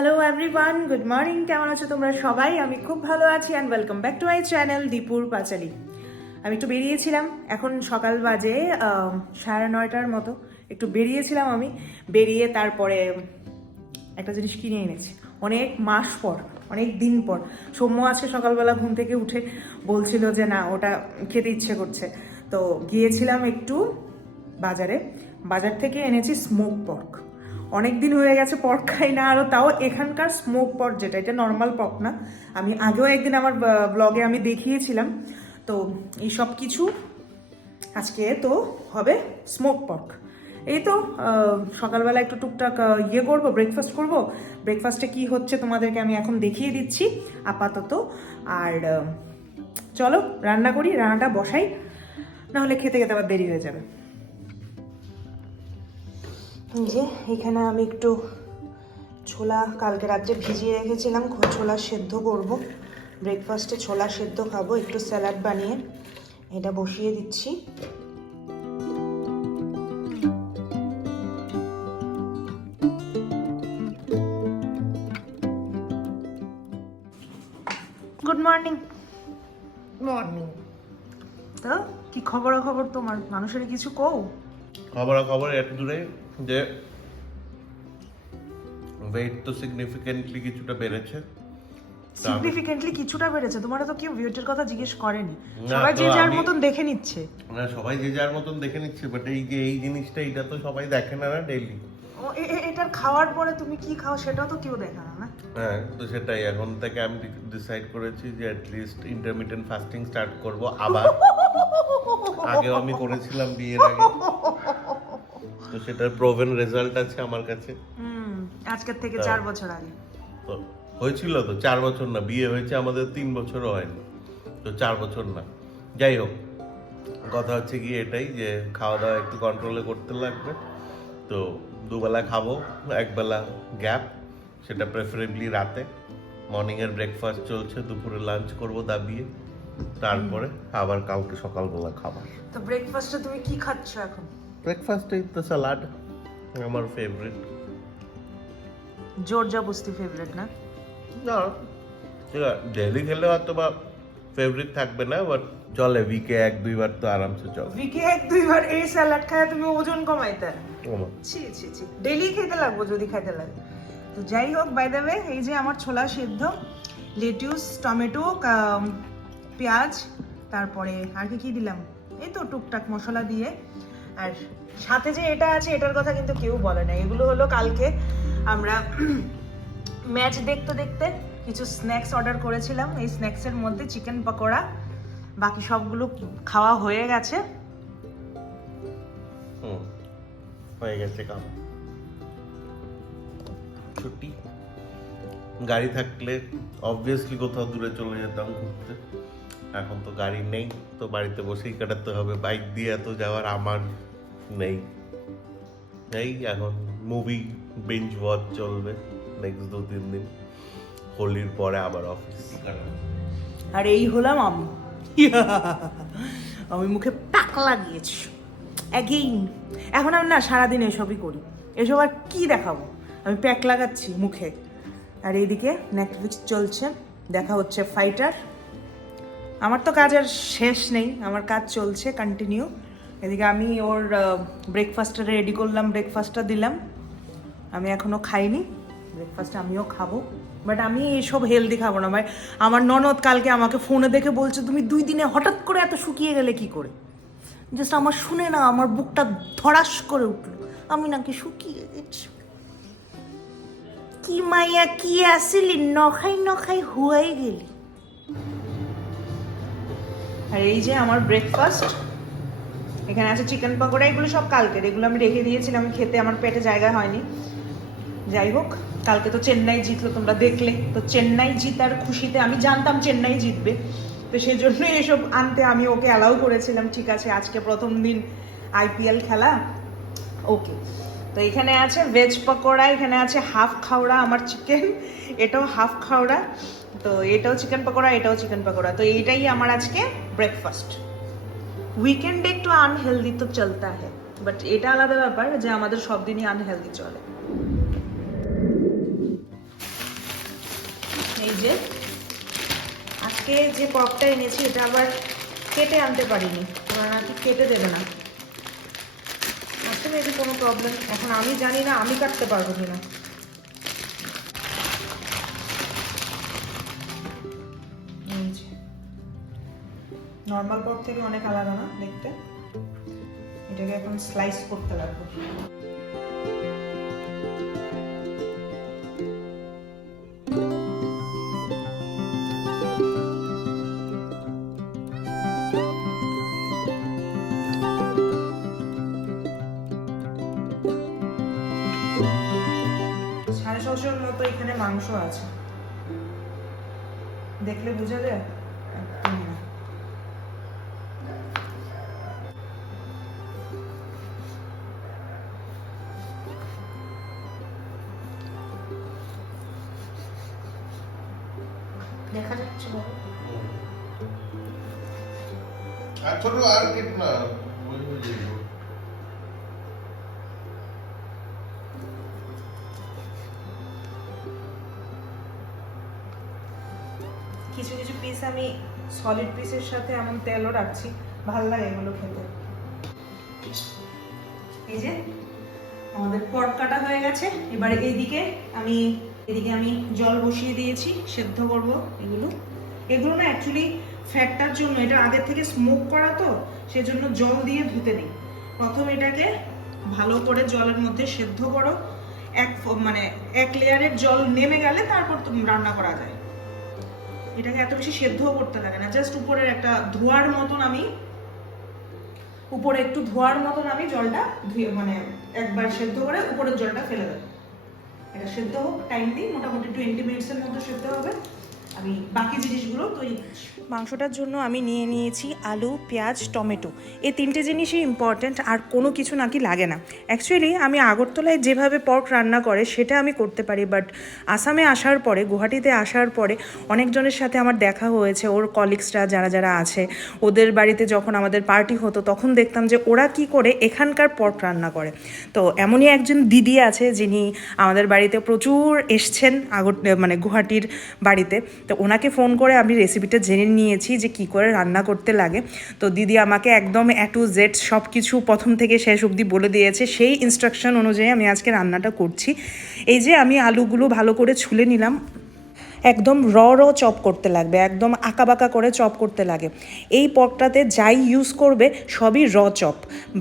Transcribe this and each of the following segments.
Hello everyone good morning কেমন আছো তোমরা সবাই? আমি খুব ভালো আছি and welcome back to my channel দীপুর পাঁচালি আমি একটু বেরিয়েছিলাম। এখন সকাল বাজে সাড়ে নয়টার মতো। একটু বেরিয়েছিলাম আমি। বেরিয়ে তারপরে একটা জিনিস কিনে এনেছি। অনেক মাস পর, অনেক দিন পর। সৌম্য আজকে সকালবেলা ঘুম থেকে উঠে বলছিল যে, না, ওটা খেতে ইচ্ছে করছে। তো গিয়েছিলাম একটু বাজারে। বাজার থেকে এনেছি স্মোক পর্ক অনেক দিন হয়ে গেছে পর্ক খাই না আরও তাও এখানকার স্মোক পর্ক যেটা, এটা নর্মাল পর্ক না। আমি আগেও একদিন আমার ব্লগে আমি দেখিয়েছিলাম। তো এই সব কিছু আজকে তো হবে স্মোক পর্ক এই তো সকালবেলা একটু টুকটাক ইয়ে করব ব্রেকফাস্ট করব। ব্রেকফাস্টে কি হচ্ছে তোমাদেরকে আমি এখন দেখিয়ে দিচ্ছি আপাতত। আর চলো রান্না করি, রান্নাটা বসাই, নাহলে খেতে খেতে আবার দেরি হয়ে যাবে। যে এখানে আমি একটু ছোলা কালকে রাত্রে ভিজিয়ে রেখেছিলাম ছোলা সেদ্ধ করব। ব্রেকফাস্টে ছোলা সেদ্ধ খাব একটু স্যালাড বানিয়ে এটা বসিয়ে দিচ্ছি। গুড মর্নিং মর্নিং তো কি খবর খবর তোমার? মানুষের কিছু কও? খবর খবর এত দূরে যে ওয়েট তো সিগনিফিকেন্টলি কিছুটা বেড়েছে। সিগনিফিকেন্টলি কিছুটা বেড়েছে। তোমার তো কেউ ওয়েটের কথা জিজ্ঞেস করেনি। সবাই যে যার মতন দেখে নিচ্ছে। না সবাই যে যার মতন দেখে নিচ্ছে বাট এই যে এই জিনিসটা এটা তো সবাই দেখে না না ডেইলি এটার খাওয়ার পরে তুমি কি খাও সেটাও তো কেউ দেখে না না? হ্যাঁ তো সেটাই। এখন থেকে আমি ডিসাইড করেছি যে লিস্ট ইন্টারমিটেন্ট ফাস্টিং স্টার্ট করব আবার। আগেও আমি করেছিলাম বিয়ের আগে। তো সেটার প্রোভেন রেজাল্ট আছে আমার কাছে। হুম আজকের থেকে চার বছর আগে। তো হয়েছিল তো চার বছর না বিয়ে হয়েছে আমাদের তিন বছরও হয়নি। তো চার বছর না। যাই হোক কথা হচ্ছে কি এটাই যে খাওয়া দাওয়া একটু কন্ট্রোলে করতে লাগবে। তো দুবেলা খাব একবেলা গ্যাপ সেটা প্রেফারেবলি রাতে। মর্নিংয়ের ব্রেকফাস্ট চলছে দুপুরে লাঞ্চ করব দাবিয়ে। তারপরে আবার কালকে সকালবেলা খাবার। তো ব্রেকফাস্টে তুমি কি খাচ্ছ এখন? ব্রেকফাস্টে তো স্যালাড আমার ফেভারিট জোর জবস্তি ফেভারিট না? না ডেলি খেলে হয়তো বা ফেভারিট থাকবে না বাট চলে উইকে এক দুইবার তো আরামসে চলে। উইকে এক দুইবার এই স্যালাড খায় তুমি ওজন কমাইতে। ছি ছি ছি। ডেলি খেতে লাগবো যদি খাইতে লাগে। তো যাই হোক বাই দ্য ওয়ে এই যে আমার ছোলা সেদ্ধ লেটুস টমেটো পেঁয়াজ তারপরে আর কি কি দিলাম? এই তো টুকটাক মশলা দিয়ে আর সাথে যে এটা আছে, এটার কথা কিন্তু কেউ বলে না। এগুলো হলো কালকে আমরা ম্যাচ দেখতে দেখতে কিছু স্ন্যাক্স অর্ডার করেছিলাম। এই স্ন্যাক্সের মধ্যে চিকেন পকোড়া, বাকি সবগুলো খাওয়া হয়ে গেছে। হয়ে গেছে কাম। ছুটি। গাড়ি থাকলে অবভিয়াসলি কোথাও দূরে চলে যেতাম ঘুরতে। এখন তো গাড়ি নেই, তো বাড়িতে বসেই কাটাতে হবে। বাইক দিয়ে এত যাওয়ার আমার নেই। এই এখন মুভি বেঞ্চ ওয়াচ চলবে নেক্সট দু তিন দিন। হোলির পরে আবার অফিস আর এই হলাম আমি। আমি মুখে প্যাক লাগিয়েছি। অ্যাগেইন এখন আমি না সারাদিন এসবই করি। এসব আর কি দেখাবো? আমি প্যাক লাগাচ্ছি মুখে। আর এইদিকে নেটফ্লিক্স চলছে। দেখা হচ্ছে ফাইটার আমার তো কাজ আর শেষ নেই, আমার কাজ চলছে কন্টিনিউ এদিকে আমি ওর ব্রেকফাস্টটা রেডি করলাম ব্রেকফাস্টটা দিলাম। আমি এখনও খাইনি ব্রেকফাস্ট আমিও খাব। বাট আমি এসব হেলদি খাব না, ভাই। আমার ননদ কালকে আমাকে ফোনে দেখে বলছে, তুমি দুই দিনে হঠাৎ করে এত শুকিয়ে গেলে কি করে? জাস্ট আমার শুনে না, আমার বুকটা ধরাস করে উঠল। আমি নাকি শুকিয়ে গেছি। কি মাইয়া, কি আসিলি নখাই নখাই হুয়াই গেলি। আর এই যে আমার ব্রেকফাস্ট এখানে আছে চিকেন পকোড়া, এগুলো সব কালকের। এগুলো আমি রেখে দিয়েছিলাম, খেতে আমার পেটে জায়গা হয়নি। যাই হোক, কালকে তো চেন্নাই জিতলো, তোমরা দেখলে। তো চেন্নাই জিতার খুশিতে আমি জানতাম চেন্নাই জিতবে। তো সেই জন্যই এসব আনতে আমি ওকে অ্যালাউ করেছিলাম, ঠিক আছে, আজকে প্রথম দিন আইপিএল খেলা। ওকে তো এখানে আছে ভেজ পকোড়া, এখানে আছে হাফ খাওড়া আমার চিকেন এটাও হাফ খাওড়া। তো এটাও চিকেন পকোড়া, এটাও চিকেন পকোড়া। তো এইটাই আমার আজকে ব্রেকফাস্ট উইকেন্ডে একটু আনহেলদি তো চলতা হ্যাঁ বাট এটা আলাদা ব্যাপার যে আমাদের সব দিনই আনহেলদি চলে। এই যে, আজকে যে পপটা এনেছি, এটা আবার কেটে আনতে পারিনি। নাকি কেটে দেবে না। আসলে মেবি কোনো প্রবলেম এখন আমি জানি না আমি কাটতে পারব কিনা। নর্মাল পপ থেকে অনেক আলাদা না দেখতে। এটাকে এখন স্লাইস করতে লাগবে। সাড়ে ছশোর মতো এখানে মাংস আছে। দেখলে বোঝা যায়? দেখা যাচ্ছে বাবা? আর ছোট আর কেট না। কিছু কিছু পিস আমি সলিড পিসের সাথে এমন তেলও রাখছি ভালো লাগে এগুলো খেতে এই যে আমাদের পট কাটা হয়ে গেছে এবারে এইদিকে আমি এদিকে আমি জল বসিয়ে দিয়েছি, সেদ্ধ করব এগুলো। এগুলো না অ্যাকচুয়ালি ফ্যাটটার জন্য, এটা আগের থেকে স্মোক করা তো, সেজন্য জল দিয়ে ধুতে দিই প্রথম এটাকে ভালো করে জলের মধ্যে সেদ্ধ করো। এক মানে এক লেয়ারের জল নেমে গেলে তারপর রান্না করা যায়। এটাকে এত বেশি সেদ্ধও করতে লাগে না। জাস্ট উপরের একটা ধোয়ার মতন আমি, উপরে একটু ধোয়ার মতন আমি জলটা ধুয়ে মানে একবার সেদ্ধ করে উপরের জলটা ফেলে দেবো। এটা সেদ্ধ হোক টাইম দিই মোটামুটি টোয়েন্টি মিনিটসের মধ্যে সেদ্ধ হবে। আমি বাকি জিনিসগুলো তৈরি মাংসটার জন্য আমি নিয়ে নিয়েছি আলু, পেঁয়াজ, টমেটো। এই তিনটে জিনিসই ইম্পর্ট্যান্ট আর কোনো কিছু নাকি লাগে না। অ্যাকচুয়ালি আমি আগরতলায় যেভাবে পর্ক রান্না করে, সেটা আমি করতে পারি বাট আসামে আসার পরে, গুয়াহাটিতে আসার পরে, অনেকজনের সাথে আমার দেখা হয়েছে, ওর কলিগসরা যারা যারা আছে, ওদের বাড়িতে যখন আমাদের পার্টি হতো, তখন দেখতাম যে ওরা কি করে এখানকার পর্ক রান্না করে। তো এমনই একজন দিদি আছে, যিনি আমাদের বাড়িতে প্রচুর এসছেন আগর মানে গুয়াহাটির বাড়িতে। তো ওনাকে ফোন করে আমি রেসিপিটা জেনে নিয়েছি যে কি করে রান্না করতে লাগে। তো দিদি আমাকে একদম এ টু জেড সব কিছু প্রথম থেকে শেষ অবধি বলে দিয়েছে। সেই ইনস্ট্রাকশন অনুযায়ী আমি আজকে রান্নাটা করছি। এই যে আমি আলুগুলো ভালো করে ছুলে নিলাম। একদম র র চপ করতে লাগবে, একদম আঁকাবাঁকা করে চপ করতে লাগে। এই পকটাতে যাই ইউজ করবে সবই র চপ।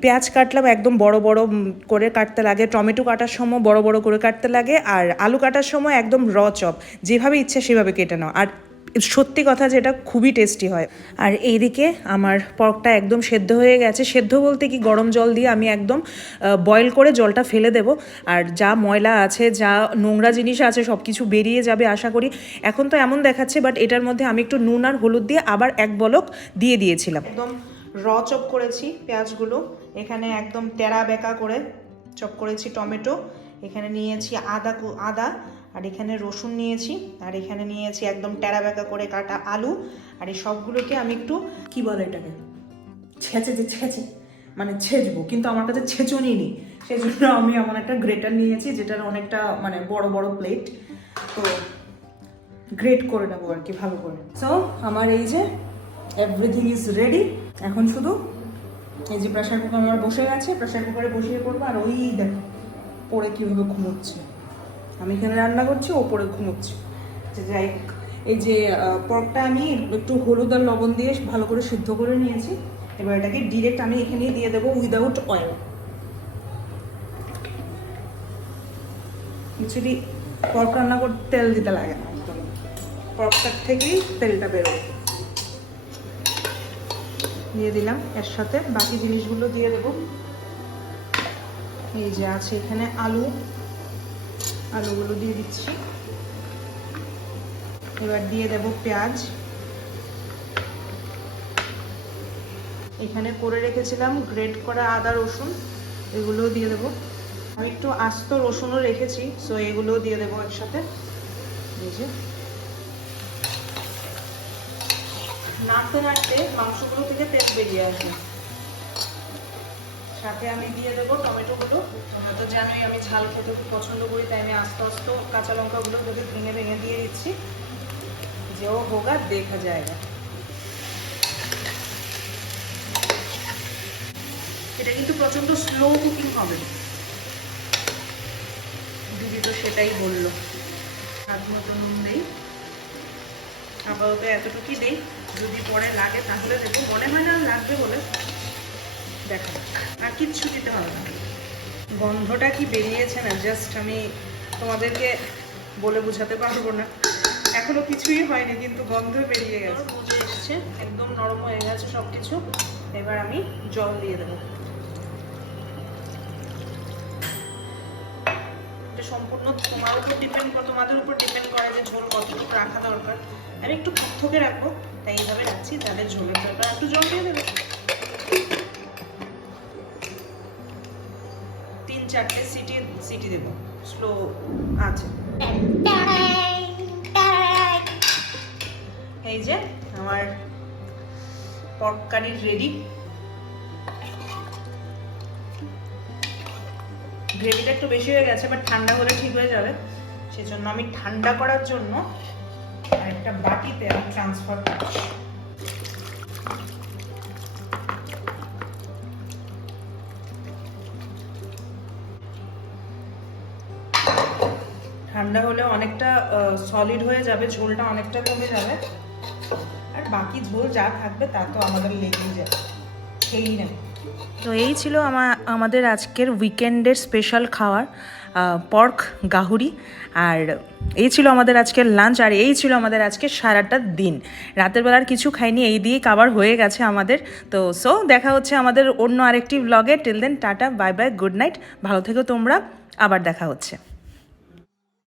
পেঁয়াজ কাটলাম, একদম বড় বড় করে কাটতে লাগে, টমেটো কাটার সময় বড় বড় করে কাটতে লাগে, আর আলু কাটার সময় একদম র চপ। যেভাবে ইচ্ছে সেভাবে কেটে নাও। আর সত্যি কথা যেটা খুবই টেস্টি হয়। আর এইদিকে আমার পর্কটা একদম সেদ্ধ হয়ে গেছে। সেদ্ধ বলতে কি গরম জল দিয়ে আমি একদম বয়েল করে জলটা ফেলে দেব। আর যা ময়লা আছে, যা নোংরা জিনিস আছে সব কিছু বেরিয়ে যাবে আশা করি। এখন তো এমন দেখাচ্ছে বাট এটার মধ্যে আমি একটু নুন আর হলুদ দিয়ে আবার এক বলক দিয়ে দিয়েছিলাম। একদম র চপ করেছি পেঁয়াজগুলো। এখানে একদম টেরা বেঁকা করে চপ করেছি টমেটো। এখানে নিয়েছি আদা আদা। আর এখানে রসুন নিয়েছি, আর এখানে নিয়েছি একদম টেরা বেঁকা করে কাটা আলু, আর এই সবগুলোকে আমি একটু, কি বলে এটাকে? ছেঁচে যে ছেঁচে মানে ছেঁচবো, কিন্তু আমার কাছে ছেঁচুনি নেই সেই জন্য আমি এমন একটা গ্রেটার নিয়েছি যেটার অনেকটা মানে বড় বড় প্লেট তো গ্রেট করে নেব আর কি, ভালো করে। সো আমার এই যে এভরিথিং ইজ রেডি এখন শুধু এই যে প্রেশার কুকার আমার বসে গেছে প্রেশার কুকারে বসিয়ে করব আর ওই দেখো পরে কীভাবে ঘুমোচ্ছে। আমি এখানে রান্না করছি ওপরে ঘুমোচ্ছে। যে যাই এই যে পর্কটা আমি একটু হলুদ আর লবণ দিয়ে ভালো করে সিদ্ধ করে নিয়েছি। এবার এটাকে ডিরেক্ট আমি এখানেই দিয়ে দেবো উইদাউট অয়েল অ্যাকচুয়ালি পর্ক রান্না করতে তেল দিতে লাগে না একদম। পর্কটার থেকেই তেলটা বেরোয়। দিয়ে দিলাম এর সাথে বাকি জিনিসগুলো দিয়ে দেবো। এই যে, আছে এখানে আলু। আলুগুলো দিয়ে দিচ্ছি। এবার দিয়ে দেব পেঁয়াজ। এখানে করে রেখেছিলাম গ্রেট করা আদা, রসুন, এগুলোও দিয়ে দেবো। আমি একটু আস্ত রসুনও রেখেছি সো এগুলোও দিয়ে দেবো একসাথে। যে। নাড়তে নাড়তে মাংসগুলো থেকে তেল বেরিয়ে আসবে। সাথে আমি দিয়ে দেবো টমেটোগুলো। তোমরা তো জানোই আমি ঝাল খেতে খুব পছন্দ করি, তাই আমি আস্তে আস্তে কাঁচা লঙ্কাগুলো যদি ভেঙে ভেঙে দিয়ে দিচ্ছি। যে ও হোগা দেখা যায় এটা কিন্তু প্রচণ্ড স্লো কুকিং হবে। দিদি তো সেটাই বলল। স্বাদ মতো নুন দেই। আপাতত এতটুকুই দিই। যদি পরে লাগে তাহলে দেখো মনে হয় না লাগবে বলে। দেখো, আর কিচ্ছু দিতে হবে না। গন্ধটা কি বেরিয়েছে না জাস্ট আমি তোমাদেরকে বলে বোঝাতে পারব না। এখনও কিছুই হয়নি, কিন্তু গন্ধ বেরিয়ে গেছে। বুঝে এসছে, একদম নরম হয়ে গেছে সব কিছু এবার আমি জল দিয়ে দেবো। সম্পূর্ণ তোমার উপর ডিপেন্ড করে তোমাদের উপর ডিপেন্ড করে যে ঝোল কতটুকু রাখা দরকার। আমি একটু থকথকে রাখব, তাই এইভাবে রাখছি, তাহলে ঝোলের ব্যাপার, একটু জল দিয়ে দেবে। চারটে সিটি সিটি দেবো। স্লো আছে। এই যে আমার পর্ক কারি রেডি গ্রেভিটা একটু বেশি হয়ে গেছে বাট ঠান্ডা হলে ঠিক হয়ে যাবে। সেজন্য আমি ঠান্ডা করার জন্য একটা বাটিতে আমি ট্রান্সফার করছি। ঠান্ডা হলে অনেকটা সলিড হয়ে যাবে, ঝোলটা অনেকটা কমে যাবে। আর বাকি ঝোল যা থাকবে তা তো আমাদের লেগেই যাবে। খেয়েই নেবে। তো এই ছিল আমা- আমাদের আজকের উইকেন্ডের স্পেশাল খাওয়ার পর্ক গাহুরি। আর এই ছিল আমাদের আজকের লাঞ্চ আর এই ছিল আমাদের আজকে সারাটা দিন। রাতের বেলার কিছু খাইনি, এই দিয়েই কাবার হয়ে গেছে আমাদের। তো সো দেখা হচ্ছে আমাদের অন্য আরেকটি ব্লগে till then tata bye bye good night ভালো থেকো তোমরা, আবার দেখা হচ্ছে।